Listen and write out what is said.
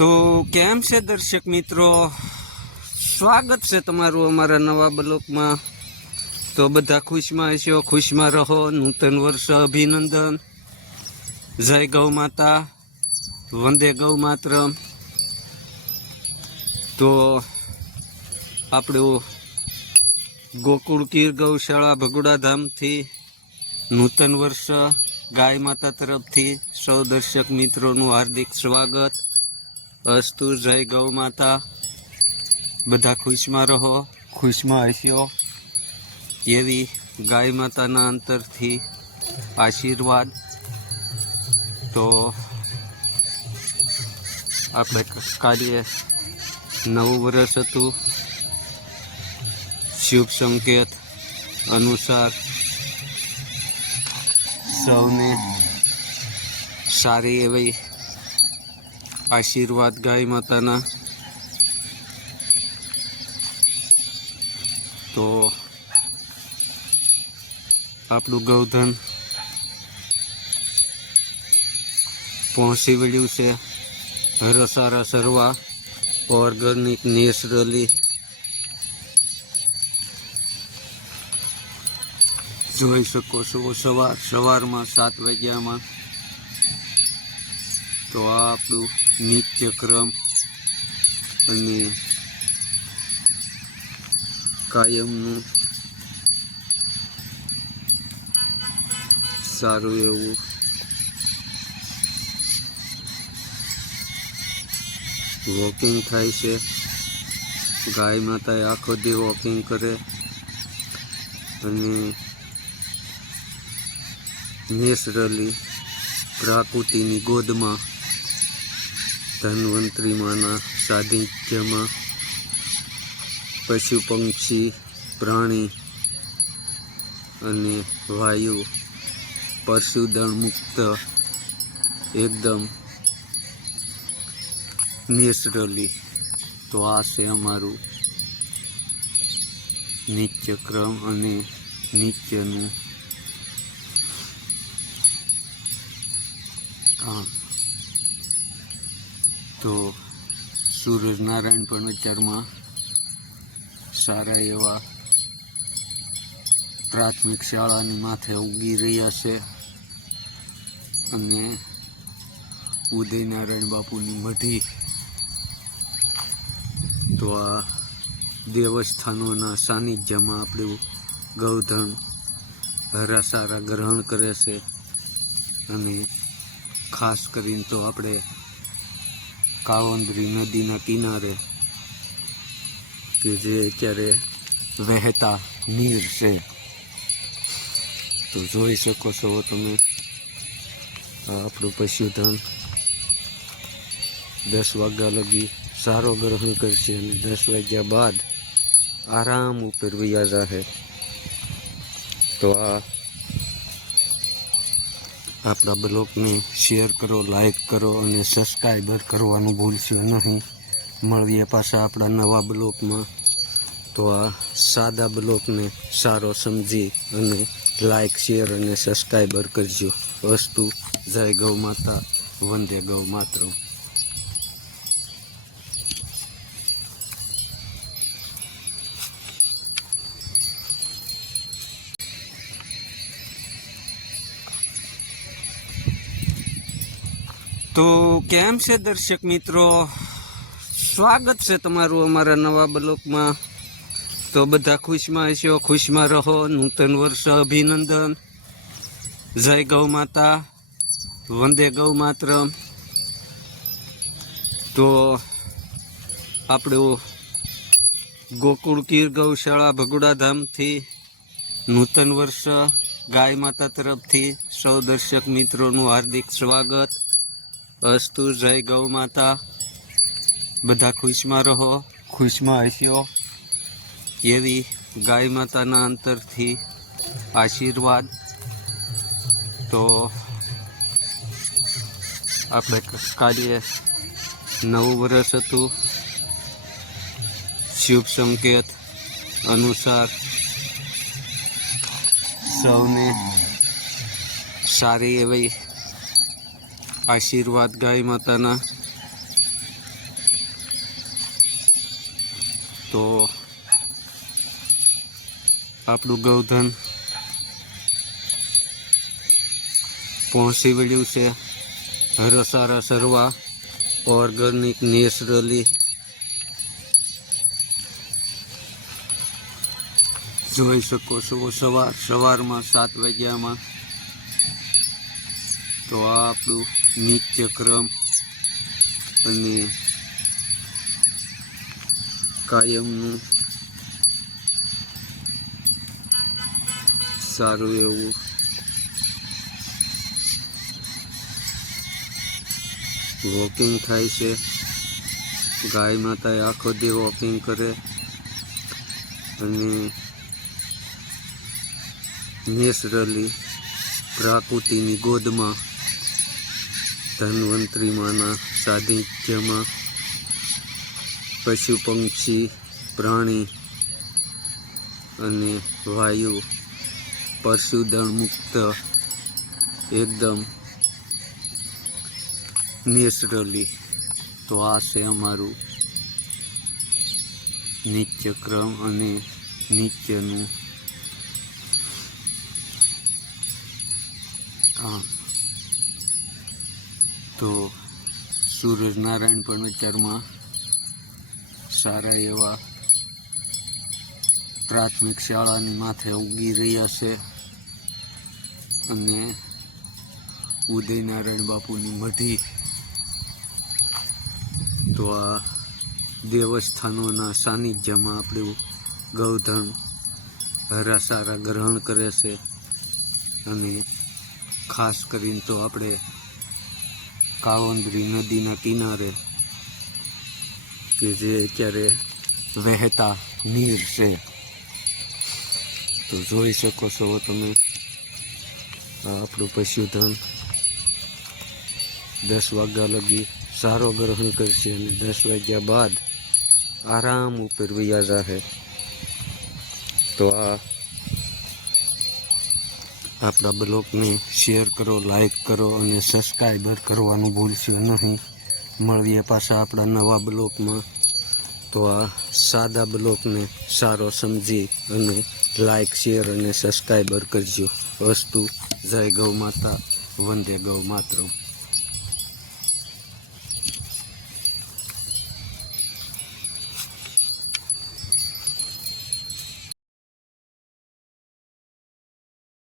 તો કેમ છે દર્શક મિત્રો, સ્વાગત છે તમારું અમારા નવા બ્લોગમાં। તો બધા ખુશમાં હશો, ખુશમાં રહો। નૂતન વર્ષ અભિનંદન। જય ગૌ માતા, વંદે ગૌ માતરમ। તો આપણું ગોકુળ કીર ગૌશાળા ભગુડા ધામથી નૂતન વર્ષ ગાય માતા તરફથી સૌ દર્શક મિત્રોનું હાર્દિક સ્વાગત અસ્તુ। જય ગૌ માતા। બધા ખુશમાં રહો, ખુશમાં હશો એવી ગાય માતાના અંતરથી આશીર્વાદ। તો આપણે કાલે નવું વર્ષ હતું, શુભ સંકેત અનુસાર સૌને સારી એવી આશીર્વાદ ગાય માતાના। તો આપણું ગૌધન પહોંચી વળ્યું છે રસારા સરવા ઓર્ગેનિક નેચરલી। જોઈ શકો છો સવારમાં 7 વાગ્યામાં। તો આ આપણું નિત્યક્રમ અને કાયમનું સારું એવું વોકિંગ થાય છે। ગાય માતાએ આખો દી વોકિંગ કરે અને નેચરલી પ્રકૃતિની ગોદમાં ધન્વંતરી માના સાનિધ્યમાં પશુ પંક્ષી પ્રાણી અને વાયુ પ્રદૂષણ મુક્ત એકદમ નેચરલી। તો આ છે અમારું નિત્યક્રમ અને નિત્યનું કામ। તો સૂરજનારાયણ પણ અત્યારમાં સારા એવા પ્રાથમિક શાળાની માથે ઉગી રહ્યા છે અને ઉદયનારાયણ બાપુની મઢી। તો આ દેવસ્થાનોના સાનિધ્યમાં આપણું ગૌધન હરાસારા ગ્રહણ કરે છે અને ખાસ કરીને તો આપણે કાવંદરી નદીના કિનારે કે જે અત્યારે વહેતા નીર છે। તો જોઈ શકો છો તમે આપણું પશુધન 10 વાગ્યા લગી સારો ગ્રહણ કરશે અને 10 વાગ્યા બાદ આરામ ઉપર વયા જાહે। તો આ આપણા બ્લોગને શેર કરો, લાઈક કરો અને સબસ્ક્રાઈબર કરવાનું ભૂલશો નહીં। મળીએ પાછા આપણા નવા બ્લોગમાં। તો આ સાદા બ્લોગને સારો સમજી અને લાઈક શેર અને સબસ્ક્રાઈબર કરજો। અસ્તુ। જય ગૌ માતા, વંદે ગૌ માતરમ। તો કેમ છે દર્શક મિત્રો, સ્વાગત છે તમારું અમારા નવા બ્લોગમાં। તો બધા ખુશમાં હશો, ખુશમાં રહો। નૂતન વર્ષ અભિનંદન। જય ગૌ માતા, વંદે ગૌ માતરમ। તો આપણું ગોકુળ કીર ગૌશાળા ભગુડા ધામથી નૂતન વર્ષ ગાય માતા તરફથી સૌ દર્શક મિત્રોનું હાર્દિક સ્વાગત અસ્તુ। જય ગૌ માતા। બધા ખુશમાં રહો, ખુશમાં હશો એવી ગાય માતાના અંતરથી આશીર્વાદ। તો આપણે કાલે નવું વર્ષ હતું, શુભ સંકેત અનુસાર સૌને સારી એવી આશીર્વાદ ગાય માતાના। તો આપણું ગૌધન પહોંચી વળ્યું છે હરસારા સરવા ઓર્ગેનિક નેચરલી. જોઈ શકો છો સવારમાં 7 વાગ્યામાં. તો આ આપણું નિત્યક્રમ અને કાયમનું સારું એવું વોકિંગ થાય છે. ગાય માતાએ આખો દી વોકિંગ કરે અને નેચરલી પ્રકૃતિની ગોદમાં ધન્વંતરી માના સાનિધ્યમાં પશુ પંક્ષી પ્રાણી અને વાયુ પ્રદૂષણ મુક્ત એકદમ નેચરલી. તો આ છે અમારું નિત્યક્રમ અને નિત્યનું કામ. તો સૂરજનારાયણ પણ વિચારમાં સારા એવા પ્રાથમિક શાળાની માથે ઉગી રહ્યા છે અને ઉદયનારાયણ બાપુની મઢી. તો આ દેવસ્થાનોના સાનિધ્યમાં આપણું ગૌધન હરાસારા ગ્રહણ કરે છે. અને ખાસ કરીને તો આપણે કાવંદરી નદીના કિનારે કે જે અત્યારે વહેતા નીર છે. તો જોઈ શકો છો તમે આપણું પશુધન 10 વાગ્યા લગી સારો ગ્રહણ કરશે અને 10 વાગ્યા બાદ આરામ ઉપર વયા જાહે. તો આ આપણા બ્લોગને શેર કરો, લાઈક કરો અને સબસ્ક્રાઈબર કરવાનું ભૂલશો નહીં. મળીએ પાછા આપણા નવા બ્લોગમાં. તો આ સાદા બ્લોગને સારો સમજી અને લાઈક, શેર અને સબસ્ક્રાઈબર કરજો. અસ્તુ. જય ગૌ માતા, વંદે ગૌ માતરમ.